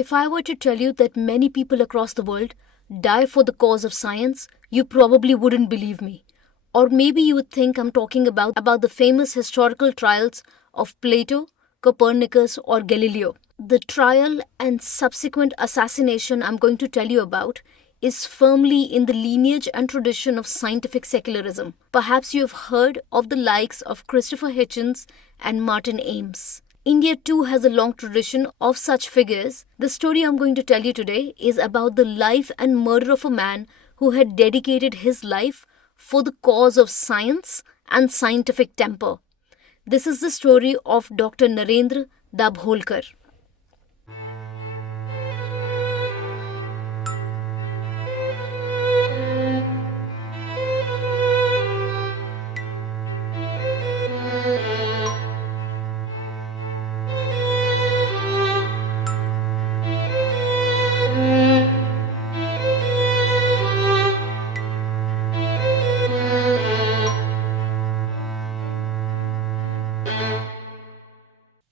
If I were to tell you that many people across the world die for the cause of science, you probably wouldn't believe me. Or maybe you would think I'm talking about the famous historical trials of Plato, Copernicus, or Galileo. The trial and subsequent assassination I'm going to tell you about is firmly in the lineage and tradition of scientific secularism. Perhaps you have heard of the likes of Christopher Hitchens and Martin Ames. India too has a long tradition of such figures. The story I'm going to tell you today is about the life and murder of a man who had dedicated his life for the cause of science and scientific temper. This is the story of Dr. Narendra Dabholkar.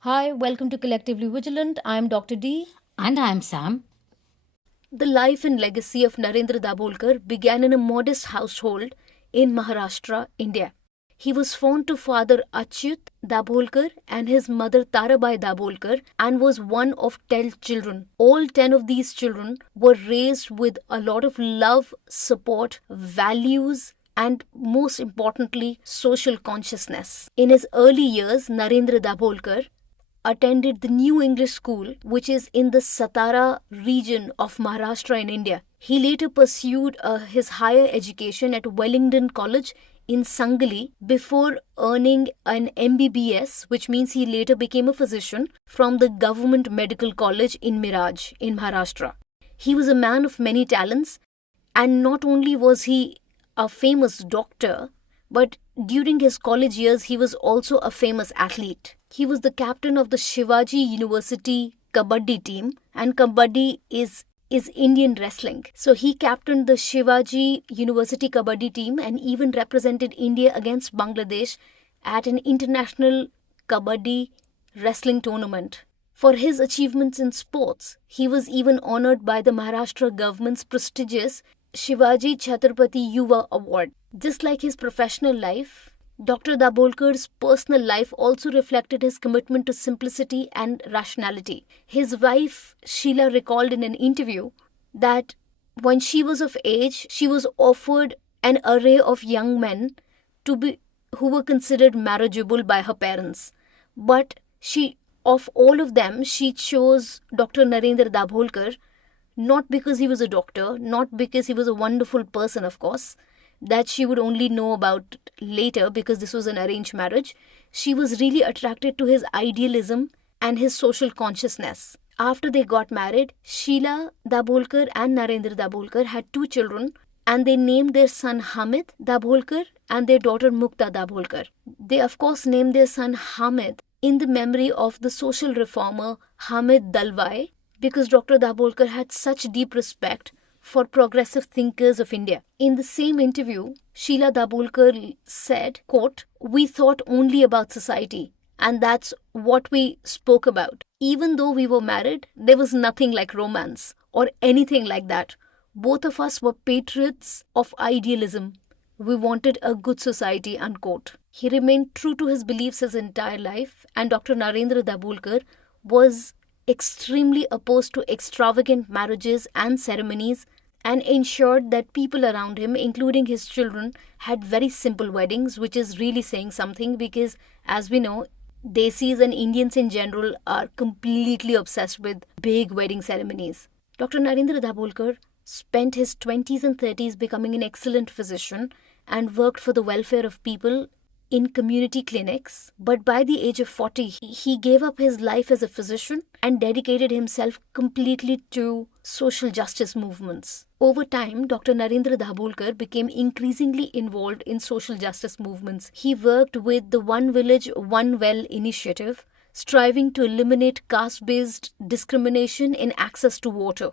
Hi, welcome to Collectively Vigilant. I'm Dr. D. And I'm Sam. The life and legacy of Narendra Dabholkar began in a modest household in Maharashtra, India. He was fond to father Achyut Dabholkar and his mother Tarabai Dabholkar and was one of 10 children. All 10 of these children were raised with a lot of love, support, values, and most importantly, social consciousness. In his early years, Narendra Dabholkar attended the New English School, which is in the Satara region of Maharashtra in India. He later pursued his higher education at Wellington College in Sangali before earning an MBBS, which means he later became a physician, from the Government Medical College in Miraj in Maharashtra. He was a man of many talents, and not only was he a famous doctor, but during his college years he was also a famous athlete. He was the captain of the Shivaji University Kabaddi team, and Kabaddi is Indian wrestling. So he captained the Shivaji University Kabaddi team and even represented India against Bangladesh at an international Kabaddi wrestling tournament. For his achievements in sports, he was even honored by the Maharashtra government's prestigious Shivaji Chhatrapati Yuva Award. Just like his professional life, Dr. Dabholkar's personal life also reflected his commitment to simplicity and rationality. His wife, Sheila, recalled in an interview that when she was of age, she was offered an array of young men who were considered marriageable by her parents. But of all of them, she chose Dr. Narendra Dabholkar, not because he was a doctor, not because he was a wonderful person, of course, that she would only know about later because this was an arranged marriage. She was really attracted to his idealism and his social consciousness. After they got married, Sheila Dabholkar and Narendra Dabholkar had 2 children, and they named their son Hamid Dabholkar and their daughter Mukta Dabholkar. They of course named their son Hamid in the memory of the social reformer Hamid Dalwai, because Dr. Dabholkar had such deep respect for progressive thinkers of India. In the same interview, Sheila Dabholkar said, quote, "We thought only about society, and that's what we spoke about. Even though we were married, there was nothing like romance or anything like that. Both of us were patriots of idealism. We wanted a good society," unquote. He remained true to his beliefs his entire life, and Dr. Narendra Dabholkar was extremely opposed to extravagant marriages and ceremonies, and ensured that people around him, including his children, had very simple weddings, which is really saying something because, as we know, Desis and Indians in general are completely obsessed with big wedding ceremonies. Dr. Narendra Dabholkar spent his 20s and 30s becoming an excellent physician and worked for the welfare of people in community clinics, but by the age of 40, he gave up his life as a physician and dedicated himself completely to social justice movements. Over time, Dr. Narendra Dabholkar became increasingly involved in social justice movements. He worked with the One Village, One Well initiative, striving to eliminate caste-based discrimination in access to water.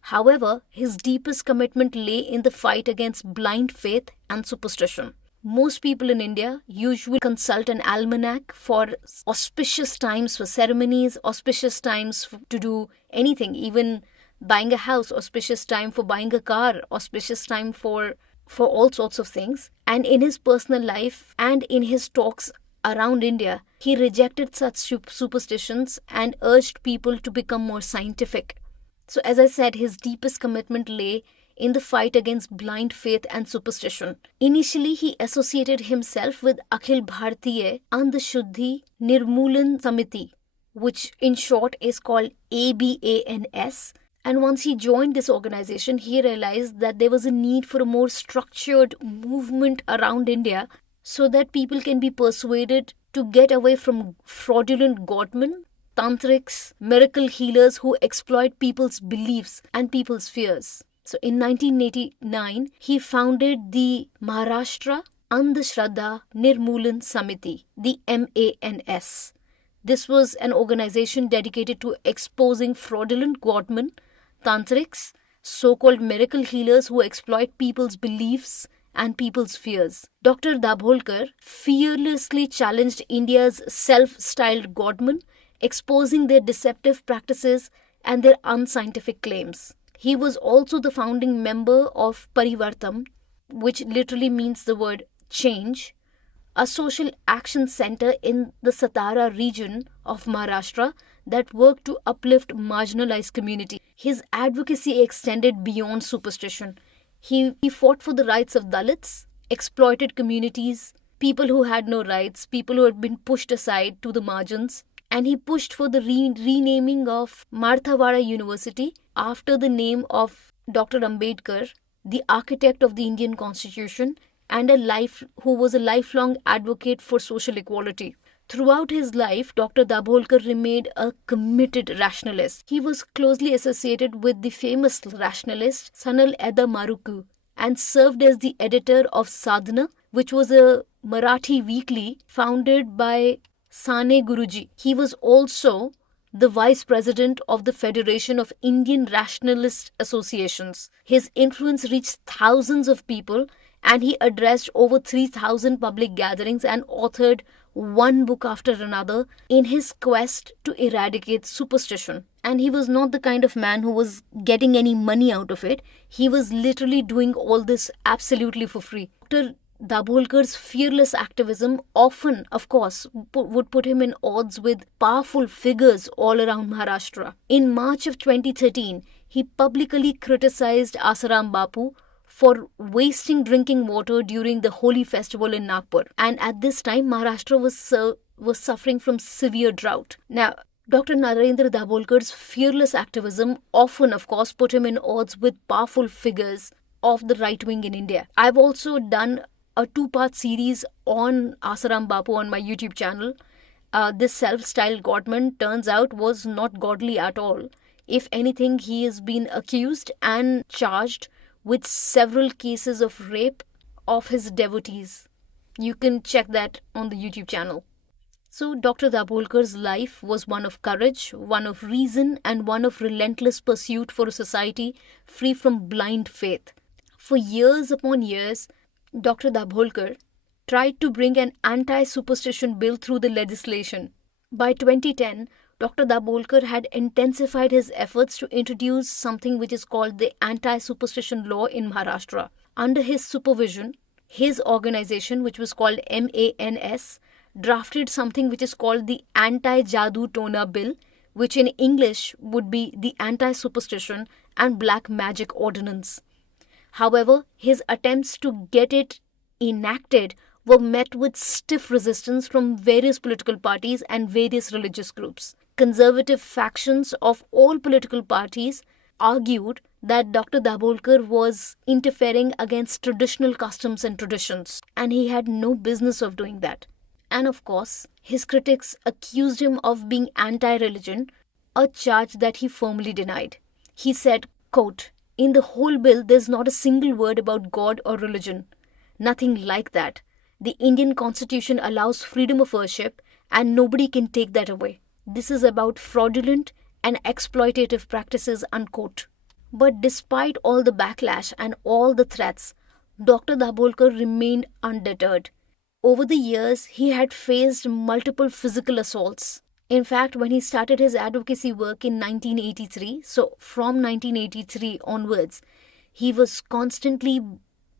However, his deepest commitment lay in the fight against blind faith and superstition. Most people in India usually consult an almanac for auspicious times for ceremonies, auspicious times to do anything, even buying a house, auspicious time for buying a car, auspicious time for all sorts of things. And in his personal life and in his talks around India, he rejected such superstitions and urged people to become more scientific. So, as I said, his deepest commitment lay in the fight against blind faith and superstition. Initially, he associated himself with Akhil Bhartiya Andhashuddhi Nirmulan Samiti, which in short is called ABANS. And once he joined this organization, he realized that there was a need for a more structured movement around India so that people can be persuaded to get away from fraudulent godmen, tantrics, miracle healers who exploit people's beliefs and people's fears. So in 1989, he founded the Maharashtra Andhashraddha Nirmulan Samiti, the MANS. This was an organization dedicated to exposing fraudulent godmen, tantrics, so-called miracle healers who exploit people's beliefs and people's fears. Dr. Dabholkar fearlessly challenged India's self-styled godmen, exposing their deceptive practices and their unscientific claims. He was also the founding member of Parivartam, which literally means the word change, a social action center in the Satara region of Maharashtra that worked to uplift marginalized communities. His advocacy extended beyond superstition. He fought for the rights of Dalits, exploited communities, people who had no rights, people who had been pushed aside to the margins, and he pushed for the renaming of Marthawada University after the name of Dr. Ambedkar, the architect of the Indian Constitution, and who was a lifelong advocate for social equality. Throughout his life, Dr. Dabholkar remained a committed rationalist. He was closely associated with the famous rationalist Sanal Eda Maruku and served as the editor of Sadhana, which was a Marathi weekly founded by Sane Guruji. He was also the vice president of the Federation of Indian Rationalist Associations. His influence reached thousands of people and he addressed over 3,000 public gatherings and authored one book after another in his quest to eradicate superstition. And he was not the kind of man who was getting any money out of it. He was literally doing all this absolutely for free. Dr. Dabholkar's fearless activism often, of course, would put him in odds with powerful figures all around Maharashtra. In March of 2013, he publicly criticized Asaram Bapu for wasting drinking water during the Holi festival in Nagpur. And at this time, Maharashtra was suffering from severe drought. Now, Dr. Narendra Dabholkar's fearless activism often, of course, put him in odds with powerful figures of the right wing in India. I've also done a 2-part series on Asaram Bapu on my YouTube channel. This self-styled godman turns out was not godly at all. If anything, he has been accused and charged with several cases of rape of his devotees. You can check that on the YouTube channel. So Dr. Dabholkar's life was one of courage, one of reason, and one of relentless pursuit for a society free from blind faith. For years upon years, Dr. Dabholkar tried to bring an anti-superstition bill through the legislation. By 2010, Dr. Dabholkar had intensified his efforts to introduce something which is called the anti-superstition law in Maharashtra. Under his supervision, his organization, which was called MANS, drafted something which is called the Anti-Jadoo Tona Bill, which in English would be the Anti-Superstition and Black Magic Ordinance. However, his attempts to get it enacted were met with stiff resistance from various political parties and various religious groups. Conservative factions of all political parties argued that Dr. Dabholkar was interfering against traditional customs and traditions, and he had no business of doing that. And of course, his critics accused him of being anti-religion, a charge that he firmly denied. He said, quote, "In the whole bill, there's not a single word about God or religion. Nothing like that. The Indian Constitution allows freedom of worship and nobody can take that away. This is about fraudulent and exploitative practices," unquote. But despite all the backlash and all the threats, Dr. Dabholkar remained undeterred. Over the years, he had faced multiple physical assaults. In fact, when he started his advocacy work in 1983, so from 1983 onwards, he was constantly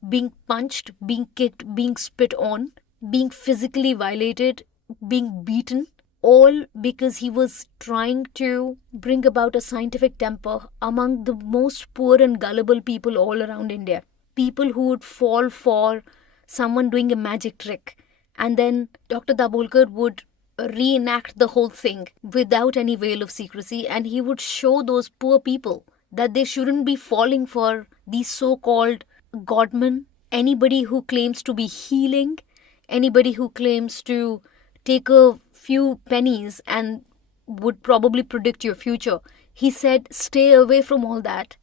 being punched, being kicked, being spit on, being physically violated, being beaten, all because he was trying to bring about a scientific temper among the most poor and gullible people all around India. People who would fall for someone doing a magic trick. And then Dr. Dabholkar would reenact the whole thing without any veil of secrecy, and he would show those poor people that they shouldn't be falling for these so called godmen, anybody who claims to be healing, anybody who claims to take a few pennies and would probably predict your future. He said, stay away from all that.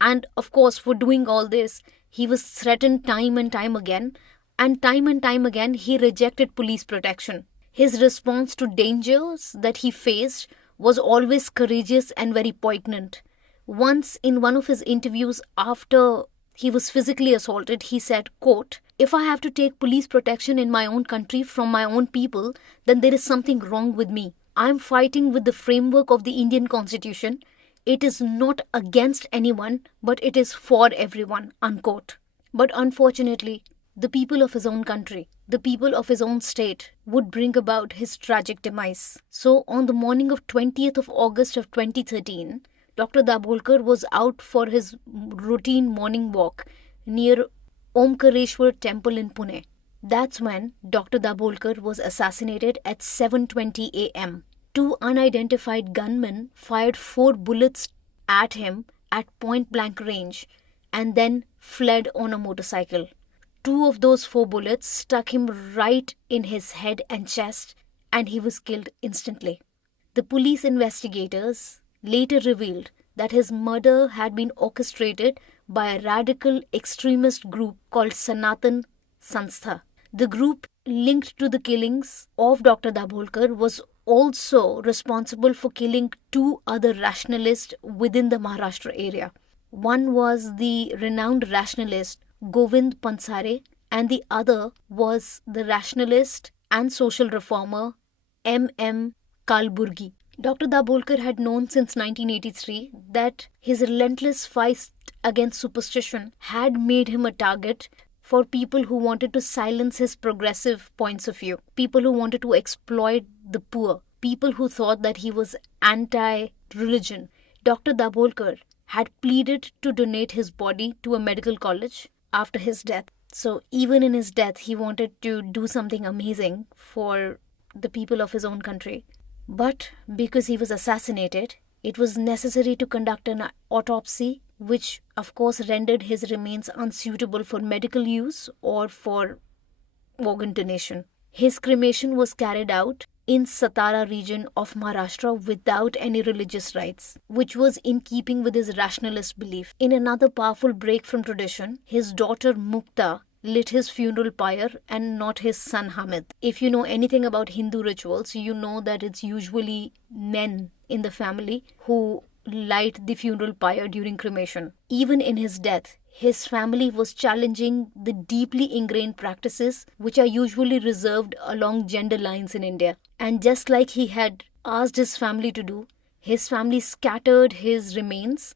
And of course, for doing all this, he was threatened time and time again, he rejected police protection. His response to dangers that he faced was always courageous and very poignant. Once, in one of his interviews after he was physically assaulted, he said, quote, if I have to take police protection in my own country from my own people, then there is something wrong with me. I am fighting with the framework of the Indian Constitution. It is not against anyone, but it is for everyone, unquote. But unfortunately, the people of his own country, the people of his own state, would bring about his tragic demise. So, on the morning of 20th of August of 2013, Dr. Dabholkar was out for his routine morning walk near Omkareshwar temple in Pune. That's when Dr. Dabholkar was assassinated at 7:20 a.m. Two unidentified gunmen fired 4 bullets at him at point blank range and then fled on a motorcycle. Two of those 4 bullets struck him right in his head and chest, and he was killed instantly. The police investigators later revealed that his murder had been orchestrated by a radical extremist group called Sanatan Sanstha. The group linked to the killings of Dr. Dabholkar was also responsible for killing 2 other rationalists within the Maharashtra area. One was the renowned rationalist Govind Pansare, and the other was the rationalist and social reformer M. Kalburgi. Dr. Dabholkar had known since 1983 that his relentless fight against superstition had made him a target for people who wanted to silence his progressive points of view, people who wanted to exploit the poor, people who thought that he was anti-religion. Dr. Dabholkar had pleaded to donate his body to a medical college after his death. So even in his death, he wanted to do something amazing for the people of his own country. But because he was assassinated, it was necessary to conduct an autopsy, which of course rendered his remains unsuitable for medical use or for organ donation. His cremation was carried out in Satara region of Maharashtra without any religious rites, which was in keeping with his rationalist belief. In another powerful break from tradition, his daughter Mukta lit his funeral pyre and not his son Hamid. If you know anything about Hindu rituals, you know that it's usually men in the family who light the funeral pyre during cremation. Even in his death, his family was challenging the deeply ingrained practices which are usually reserved along gender lines in India. And just like he had asked his family to do, his family scattered his remains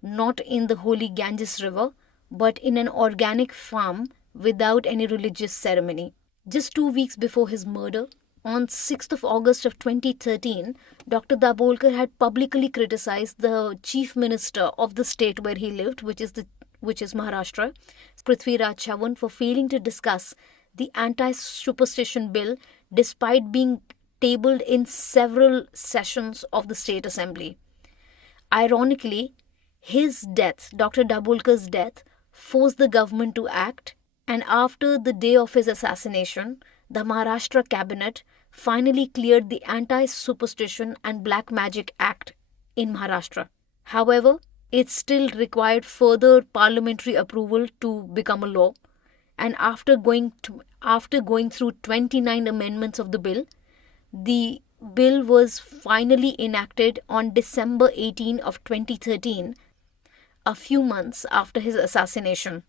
not in the holy Ganges river but in an organic farm without any religious ceremony. Just 2 weeks before his murder, on 6th of August of 2013, Dr. Dabholkar had publicly criticized the chief minister of the state where he lived, which is Maharashtra, Prithviraj Chavan, for failing to discuss the anti-superstition bill despite being tabled in several sessions of the state assembly. Ironically, his death, Dr. Dabholkar's death, forced the government to act, and after the day of his assassination, the Maharashtra cabinet finally cleared the Anti-Superstition and Black Magic Act in Maharashtra. However, it still required further parliamentary approval to become a law, and after going through 29 amendments of the bill was finally enacted on December 18 of 2013, a few months after his assassination.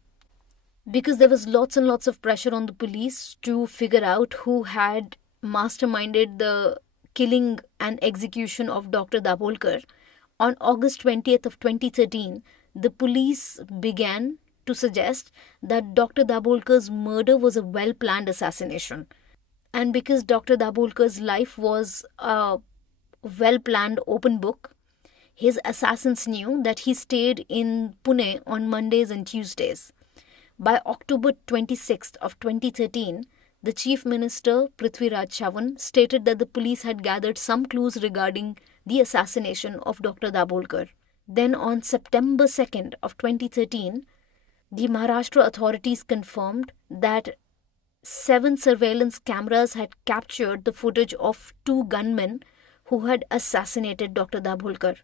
because there was lots and lots of pressure on the police to figure out who had masterminded the killing and execution of Dr. Dabholkar. On August 20th of 2013, the police began to suggest that Dr. Dabholkar's murder was a well-planned assassination. And because Dr. Dabholkar's life was a well-planned open book, his assassins knew that he stayed in Pune on Mondays and Tuesdays. By October 26th of 2013, the Chief Minister Prithviraj Chavan stated that the police had gathered some clues regarding the assassination of Dr. Dabholkar. Then on September 2nd of 2013, the Maharashtra authorities confirmed that 7 surveillance cameras had captured the footage of 2 gunmen who had assassinated Dr. Dabholkar.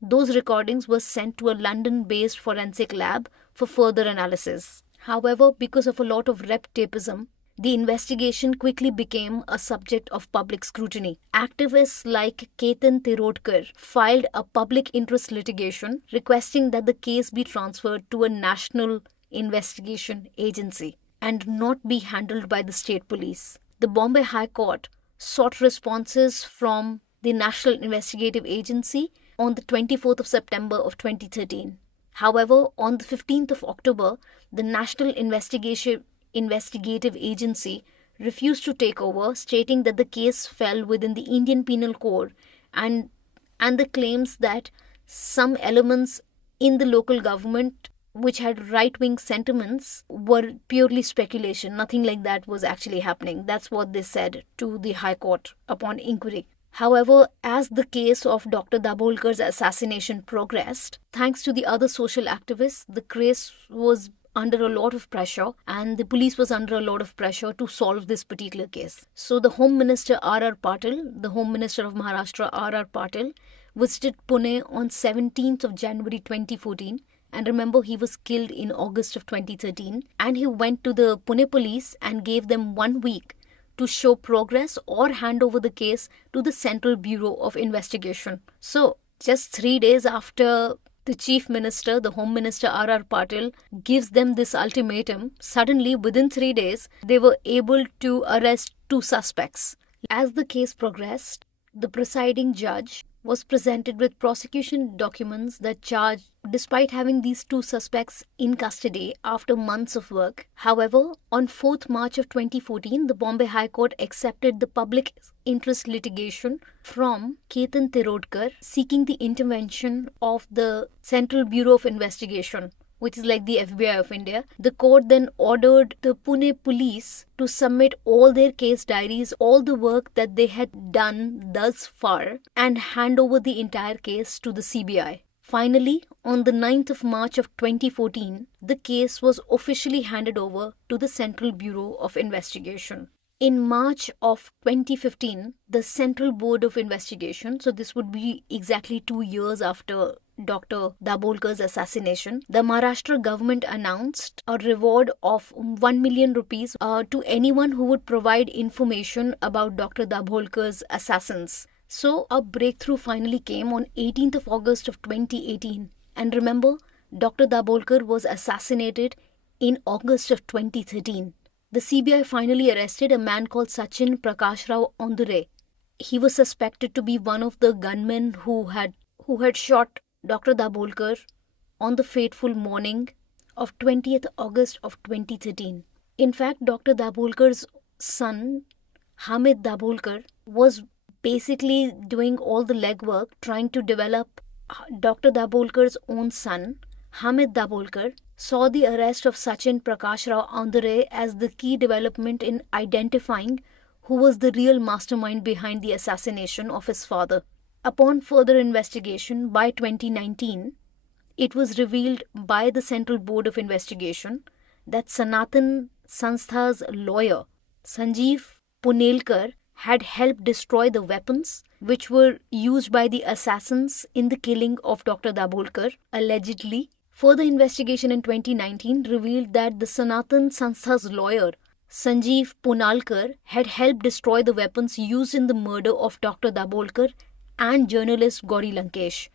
Those recordings were sent to a London-based forensic lab for further analysis. However, because of a lot of red tapeism, the investigation quickly became a subject of public scrutiny. Activists like Ketan Tirodkar filed a public interest litigation requesting that the case be transferred to a national investigation agency and not be handled by the state police. The Bombay High Court sought responses from the National Investigative Agency on the 24th of September of 2013. However, on the 15th of October, the National Investigative Agency refused to take over, stating that the case fell within the Indian Penal Code and the claims that some elements in the local government which had right-wing sentiments were purely speculation. Nothing like that was actually happening. That's what they said to the High Court upon inquiry. However, as the case of Dr. Dabholkar's assassination progressed, thanks to the other social activists, the case was under a lot of pressure and the police was under a lot of pressure to solve this particular case. So the Home Minister R.R. Patil, the Home Minister of Maharashtra R.R. Patil, visited Pune on 17th of January 2014. And remember, he was killed in August of 2013. And he went to the Pune police and gave them 1 week to show progress or hand over the case to the Central Bureau of Investigation. So, just 3 days after the Chief Minister, the Home Minister R.R. Patil, gives them this ultimatum, suddenly within 3 days, they were able to arrest 2 suspects. As the case progressed, the presiding judge was presented with prosecution documents that charged, despite having these 2 suspects in custody after months of work. However, on 4th March of 2014, the Bombay High Court accepted the public interest litigation from Ketan Tirodkar seeking the intervention of the Central Bureau of Investigation, which is like the FBI of India. The court then ordered the Pune police to submit all their case diaries, all the work that they had done thus far, and hand over the entire case to the CBI. Finally, on the 9th of March of 2014, the case was officially handed over to the Central Bureau of Investigation. In March of 2015, the Central Board of Investigation, so this would be exactly 2 years after Dr. Dabholkar's assassination, the Maharashtra government announced a reward of 1 million rupees to anyone who would provide information about Dr. Dabholkar's assassins. So a breakthrough finally came on 18th of August of 2018. And remember, Dr. Dabholkar was assassinated in August of 2013. The CBI finally arrested a man called Sachin Prakash Rao Ondure. He was suspected to be one of the gunmen who had shot Dr. Dabholkar on the fateful morning of 20th August of 2013. In fact, Dr. Dabholkar's son, Hamid Dabholkar, was basically doing all the legwork trying to develop. Dr. Dabholkar's own son, Hamid Dabholkar, saw the arrest of Sachin Prakash Rao Ondure as the key development in identifying who was the real mastermind behind the assassination of his father. Upon further investigation by 2019, it was revealed by the Central Board of Investigation that Sanatan Sanstha's lawyer, Sanjeev Punelkar, had helped destroy the weapons which were used by the assassins in the killing of Dr. Dabholkar, allegedly. Further investigation in 2019 revealed that the Sanatan Sanstha's lawyer, Sanjeev Punalkar, had helped destroy the weapons used in the murder of Dr. Dabholkar and journalist Gauri Lankesh.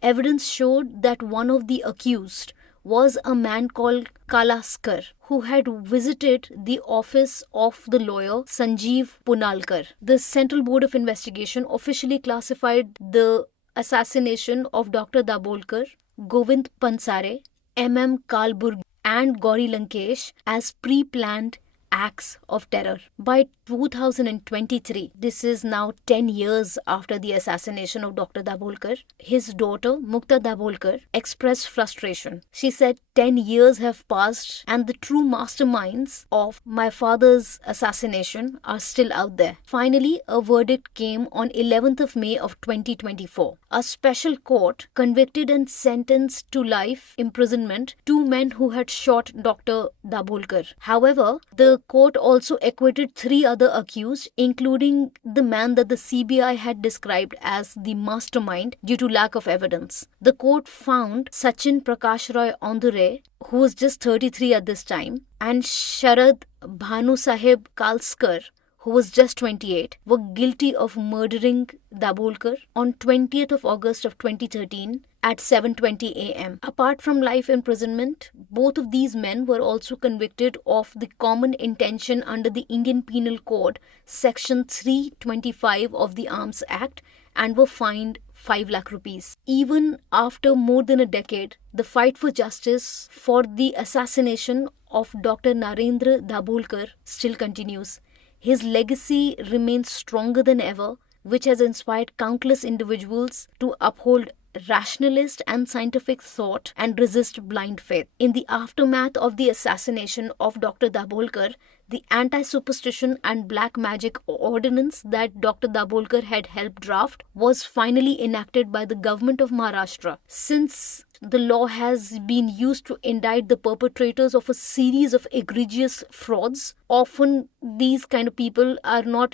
Evidence showed that one of the accused was a man called Kalaskar, who had visited the office of the lawyer Sanjeev Punalkar. The Central Board of Investigation officially classified the assassination of Dr. Dabholkar, Govind Pansare, M.M. Kalburgi, and Gauri Lankesh as pre-planned acts of terror. By 2023, this is now 10 years after the assassination of Dr. Dabholkar, his daughter Mukta Dabholkar expressed frustration. She said, 10 years have passed and the true masterminds of my father's assassination are still out there. Finally, a verdict came on 11th of May of 2024. A special court convicted and sentenced to life imprisonment two men who had shot Dr. Dabholkar. However, the court also acquitted three other accused, including the man that the CBI had described as the mastermind due to lack of evidence. The court found Sachin Prakash Roy Ondure, who was just 33 at this time, and Sharad Bhanusaheb Kalskar, who was just 28, were guilty of murdering Dabholkar on 20th of August of 2013 at 7:20 a.m. Apart from life imprisonment, both of these men were also convicted of the common intention under the Indian Penal Code, Section 325 of the Arms Act, and were fined 5 lakh rupees. Even after more than a decade, the fight for justice for the assassination of Dr. Narendra Dabholkar still continues. His legacy remains stronger than ever, which has inspired countless individuals to uphold rationalist and scientific thought and resist blind faith. In the aftermath of the assassination of Dr. Dabholkar, the anti-superstition and black magic ordinance that Dr. Dabholkar had helped draft was finally enacted by the government of Maharashtra. Since the law has been used to indict the perpetrators of a series of egregious frauds, often these kind of people are not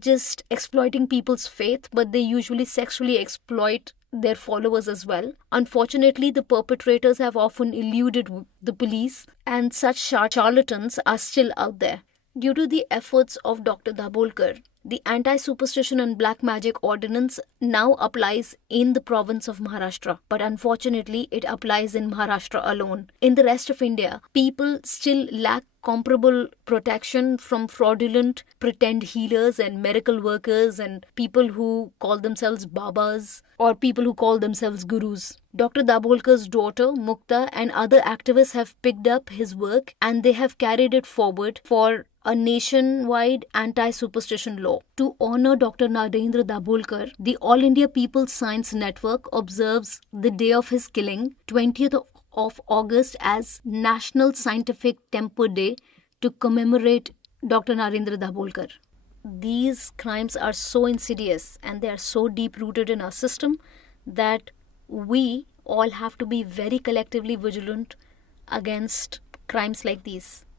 just exploiting people's faith, but they usually sexually exploit their followers as well. Unfortunately, the perpetrators have often eluded the police, and such charlatans are still out there. Due to the efforts of Dr. Dabholkar, the anti-superstition and black magic ordinance now applies in the province of Maharashtra, but unfortunately it applies in Maharashtra alone. In the rest of India, people still lack comparable protection from fraudulent pretend healers and miracle workers and people who call themselves babas or people who call themselves gurus. Dr. Dabholkar's daughter Mukta and other activists have picked up his work and they have carried it forward for a nationwide anti-superstition law. To honor Dr. Narendra Dabholkar, the All India People's Science Network observes the day of his killing, 20th of August, as National Scientific Temper Day to commemorate Dr. Narendra Dabholkar. These crimes are so insidious and they are so deep-rooted in our system that we all have to be very collectively vigilant against crimes like these.